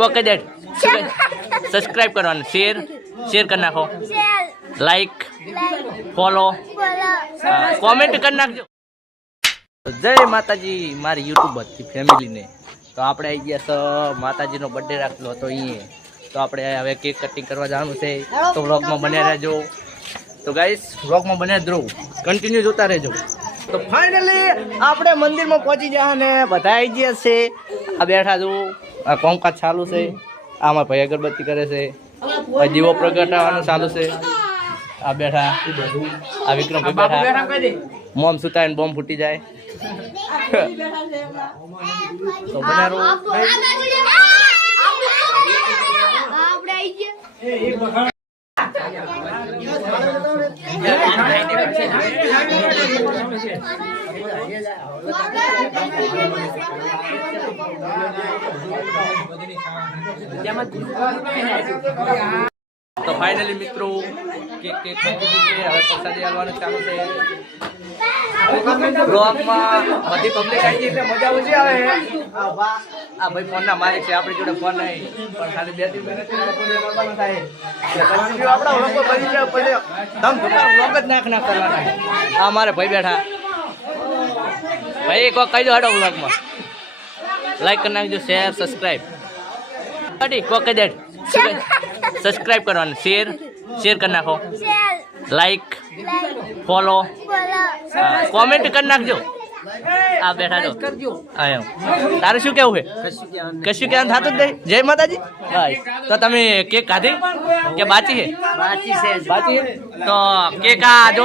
કોકે that subscribe કરવાનું, share કરી નાખો, લાઈક ફોલો કોમેન્ટ કરી નાખજો. જય માતાજી મારી યુટ્યુબ હતી ફેમિલીને. તો આપણે આવી ગયા તો માતાજીનો બર્થડે રાખેલો હતો અહીંયા. તો આપણે હવે કેક કટિંગ કરવા જવાનું છે. તો વ્લોગમાં બન્યા રહેજો. તો ગાઈસ વ્લોગમાં બન્યા જ રહો, કન્ટિન્યુ જોતા રહેજો. તો ફાઇનલી આપણે મંદિરમાં પહોંચી ગયા ને બધા આવી ગયા છે. આ બેઠા જો, આ કોમકાજ ચાલુ છે. આમાં ભાઈ અગરબત્તી કરે છે, દીવો પ્રગટાવવાનું ચાલુ છે. આ બેઠા, આ વિક્રમ બેઠા, મોમ સુતાઈને બોમ્બ ફૂટી જાય. તો બનારો તો ફાઇનલી મિત્રો કેક હવે પ્રસાદી આવવાનું ચાલુ છે. બ્લોગમાં બધી પબ્લિક આવી એટલે મજા ઓછી આવે. આ ભાઈ ફોનના માલિક છે, આપણી જોડે ફોન નહીં, પણ ખાલી 2-3 મિનિટ થાય આપણા વ્લોગ બની જાય. પછી ધમ વ્લોગ જ નાખ કરવાના. આ મારે ભાઈ બેઠા. ભાઈ કોક કહી દો હાડો વ્લોગમાં લાઈક કરી નાખજો, શેર સબસ્ક્રાઈબ કોકે દેટ સબસ્ક્રાઇબ કરવાનું, શેર કરી નાખો, લાઈક ફોલો કોમેન્ટ કરી નાખજો. આ બેઠા તો તારે શું કેવું છે? કશું કહેવાનું થતું જ નહીં. જય માતાજી. તો તમે કેક ખાધી કે બાચી છે? બાચી છે. તો કેક આ જો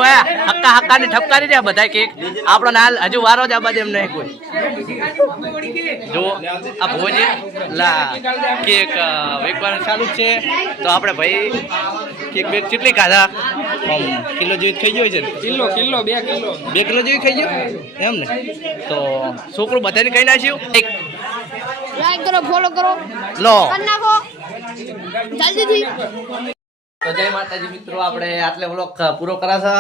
હક્કા ની ઠપકારી રહ્યા બધા કેક. આપણો હાલ હજુ વારો જ આ બાજુ એમ નહીં કોઈ. જો આ ભોજી લા કેક વેચવાનું ચાલુ જ છે. તો આપણે ભાઈ કેક બેક કેટલી ખાધા? કિલો જેવી ખાઈ ગયો છે ને? કિલો 2 કિલો જેવી ખાઈ ગયો એમ ને? તો છોકરું બધાને કહી નાખ્યું, લાઈક કરો, ફોલો કરો, લો કરી નાખો જલ્દીથી. તો જય માતાજી મિત્રો, આપણે આટલે વ્લોગ પૂરો કરાશે.